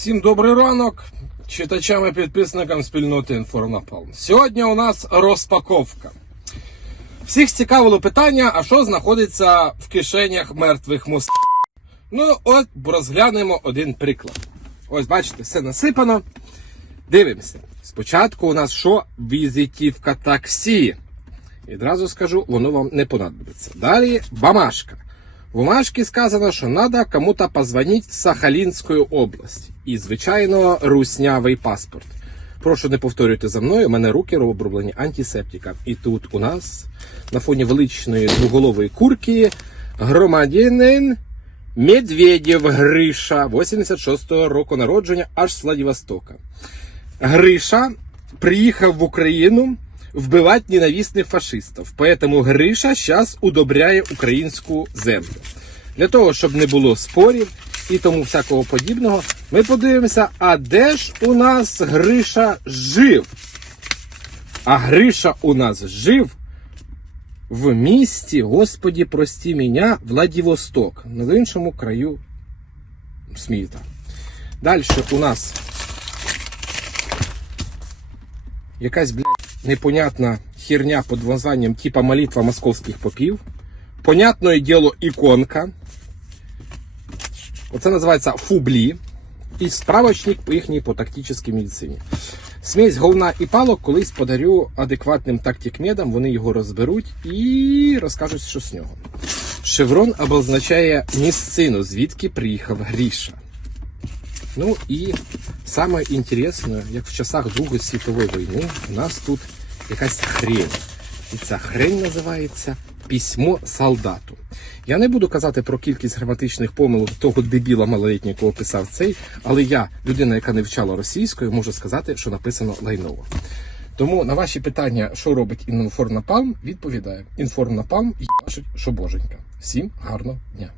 Всім добрий ранок читачам і підписникам спільноти Інформнапалм. Сьогодні у нас розпаковка. Всіх цікавило питання, а що знаходиться в кишенях мертвих мостів. Ну, от розглянемо один приклад. Ось, бачите, все насипано. Дивимося. Спочатку у нас що? Візитівка таксі. І одразу скажу, воно вам не понадобиться. Далі бамашка. В бумажці сказано, що треба кому-то позвонити з Сахалінської області. І, звичайно, руснявий паспорт. Прошу не повторюйте за мною, у мене руки оброблені антисептиком. І тут у нас на фоні величної двоголової курки громадянин Медведєв Гриша, 86-го року народження, аж з Владивостока. Гриша приїхав в Україну вбивати ненависних фашистів. Поэтому Гриша зараз удобряє українську землю. Для того, щоб не було спорів і тому всякого подібного, ми подивимося, а де ж у нас Гриша жив? А Гриша у нас жив в місті, Господі, прості мене, Владивосток, на іншому краю світа. Далі у нас якась, блядь, непонятна херня під названням типа молитва московських попів. Понятне діло іконка. Оце називається фублі. І справочник їхній по тактичній медицині. Смесь говна і палок колись подарю адекватним тактикмедам, вони його розберуть і розкажуть, що з нього. Шеврон обозначає місцину, звідки приїхав Гріша. Ну і саме інтересне, як в часах Другої світової війни, у нас тут якась хрень. І ця хрень називається письмо солдату. Я не буду казати про кількість граматичних помилок того дебіла малолітнього, якого писав цей, але я, людина, яка не вчала російською, можу сказати, що написано лайново. Тому на ваші питання, що робить Інформнапалм, відповідає. Інформнапалм їбашить, що боженька. Всім гарного дня.